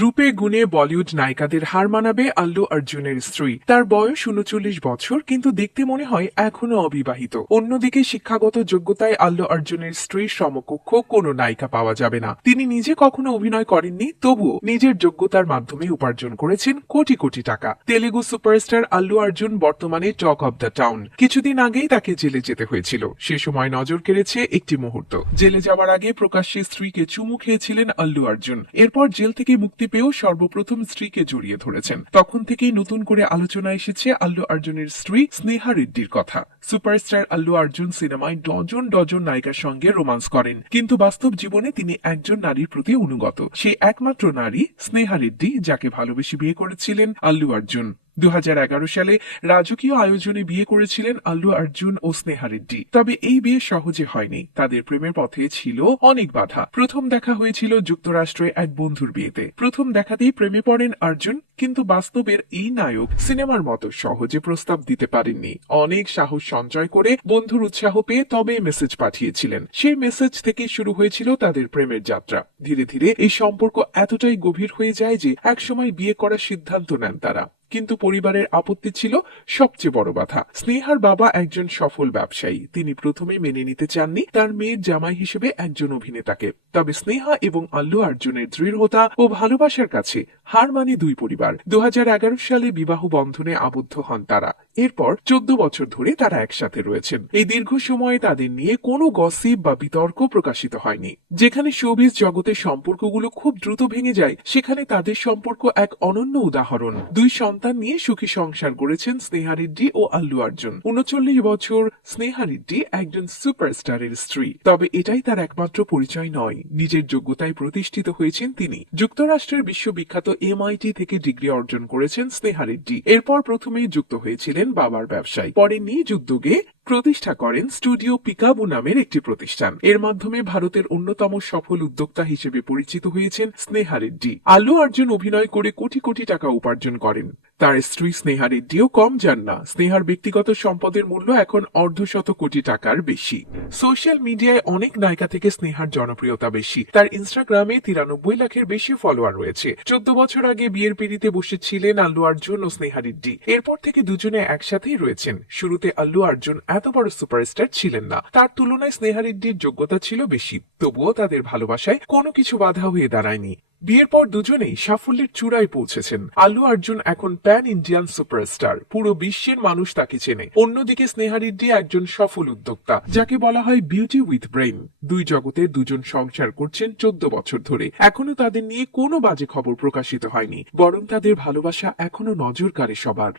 রূপে গুণে বলিউড নায়িকাদের হার মানাবে আল্লু অর্জুনের স্ত্রী। তার বয়স উনচল্লিশ বছর, কিন্তু দেখতে মনে হয় এখনও অবিবাহিত। অন্যদিকে শিক্ষাগত যোগ্যতায় আল্লু অর্জুনের স্ত্রীর সমকক্ষ কোনো নায়িকা পাওয়া যাবে না। তিনি নিজে কখনো অভিনয় করেননি, তবুও নিজের যোগ্যতার মাধ্যমে উপার্জন করেছেন কোটি কোটি টাকা। তেলেগু সুপারস্টার আল্লু অর্জুন বর্তমানে টক অব দ্য টাউন। কিছুদিন আগেই তাকে জেলে যেতে হয়েছিল। সে সময় নজর কেড়েছে একটি মুহূর্ত। জেলে যাওয়ার আগে প্রকাশ্যে স্ত্রীকে চুমু খেয়েছিলেন আল্লু অর্জুন। এরপর জেল থেকে মুক্তি পেয়েও সর্বপ্রথম স্ত্রীকে জড়িয়ে ধরেছেন। তখন থেকেই নতুন করে আলোচনা এসেছে আল্লু আর্জুনের স্ত্রী স্নেহা রেড্ডির কথা। সুপারস্টার আল্লু আর্জুন সিনেমায় ডজন ডজন নায়িকার সঙ্গে রোমান্স করেন। কিন্তু বাস্তব জীবনে তিনি একজন নারীর প্রতি অনুগত। সেই একমাত্র নারী স্নেহা রেড্ডি, যাকে ভালোবেসে বিয়ে করেছিলেন আল্লু অর্জুন। দু হাজার এগারো সালে রাজকীয় আয়োজনে বিয়ে করেছিলেন আল্লু অর্জুন ও স্নেহা রেড্ডি তবে এই বিয়ে সহজে হয়নি। তাদের প্রেমের পথে ছিল অনেক বাধা। প্রথম দেখা হয়েছিল যুক্তরাষ্ট্রে এক বন্ধুর বিয়েতে। প্রথম দেখাতেই প্রেমে পড়েন অর্জুন কিন্তু বাস্তবের এই নায়ক সিনেমার মতো সহজে প্রস্তাব দিতে পারেননি। অনেক সাহস সঞ্চয় করে বন্ধুর উৎসাহ পেয়ে তবে মেসেজ পাঠিয়েছিলেন। সেই মেসেজ থেকে শুরু হয়েছিল তাদের প্রেমের যাত্রা। ধীরে ধীরে এই সম্পর্ক এতটাই গভীর হয়ে যায় যে একসময় বিয়ে করার সিদ্ধান্ত নেন তারা। কিন্তু পরিবারের আপত্তি ছিল সবচেয়ে বড় বাধা। স্নেহার বাবা একজন সফল ব্যবসায়ী। তিনি প্রথমে মেনে নিতে চাননি। তার মেয়ের জামাই হিসেবে একজন অভিনেতাকে। তবে স্নেহা এবং আল্লু আর্জুনের দৃঢ়তা ও ভালোবাসার কাছে হার মানে দুই পরিবার। দু হাজার এগারো সালে বিবাহ বন্ধনে আবদ্ধ হন তারা। এরপর চোদ্দ বছর ধরে তারা একসাথে রয়েছেন। এই দীর্ঘ সময়ে তাদের নিয়ে কোনো গসিপ বা বিতর্ক প্রকাশিত হয়নি। যেখানে শোবিজ জগতের সম্পর্কগুলো খুব দ্রুত ভেঙে যায়, সেখানে তাদের সম্পর্ক এক অনন্য উদাহরণ। দুই সন্তান নিয়ে সুখী সংসার গড়েছেন স্নেহা রেড্ডি ও আল্লু অর্জুন। উনচল্লিশ বছর স্নেহা রেড্ডি একজন সুপারস্টারের স্ত্রী। তবে এটাই তার একমাত্র পরিচয় নয়, নিজের যোগ্যতায় প্রতিষ্ঠিত হয়েছেন তিনি। যুক্তরাষ্ট্রের বিশ্ববিখ্যাত এমআইটি থেকে ডিগ্রি অর্জন করেছেন স্নেহা রেড্ডি এরপর প্রথমে যুক্ত হয়েছিলেন বাবার ব্যবসায়। পরে নিজ উদ্যোগে প্রতিষ্ঠা করেন স্টুডিও পিকাবু নামের একটি প্রতিষ্ঠান। এর মাধ্যমে ভারতের অন্যতম সফল উদ্যোক্তা হিসেবে পরিচিত হয়েছেন স্নেহা রেড্ডি। আল্লু অর্জুন অভিনয় করে কোটি কোটি টাকা উপার্জন করেন। তার স্ত্রী স্নেহা রেড্ডিও কম যান না। স্নেহার ব্যক্তিগত সম্পদের মূল্য এখন অর্ধশত কোটি টাকার বেশি। সোশ্যাল মিডিয়ায় অনেক নায়িকা থেকে স্নেহার জনপ্রিয়তা বেশি। তার ইনস্টাগ্রামে তিরানব্বই লাখের বেশি ফলোয়ার রয়েছে। চোদ্দ বছর আগে বিয়ের পিড়িতে বসেছিলেন আল্লু অর্জুন ও স্নেহা রেড্ডি। এরপর থেকে দুজনে একসাথেই রয়েছেন। শুরুতে আল্লু অর্জুন এত বড় সুপারস্টার ছিলেন না। তার তুলনায় স্নেহা রেড্ডির যোগ্যতা ছিল বেশি। তবুও তাদের ভালোবাসায় কোনো কিছু বাধা হয়ে দাঁড়ায়নি। বিয়ের পর দুজনেই সাফল্যের চূড়ায় পৌঁছেছেন। আল্লু অর্জুন এখন প্যান ইন্ডিয়ান সুপারস্টার। পুরো বিশ্বের মানুষ তাকে চেনে। অন্যদিকে স্নেহা রেড্ডি একজন সফল উদ্যোক্তা, যাকে বলা হয় বিউটি উইথ ব্রেইন। দুই জগতে দুজন সংসার করছেন চোদ্দ বছর ধরে। এখনও তাদের নিয়ে কোনো বাজে খবর প্রকাশিত হয়নি। বরং তাদের ভালোবাসা এখনও নজর কাড়ে সবার।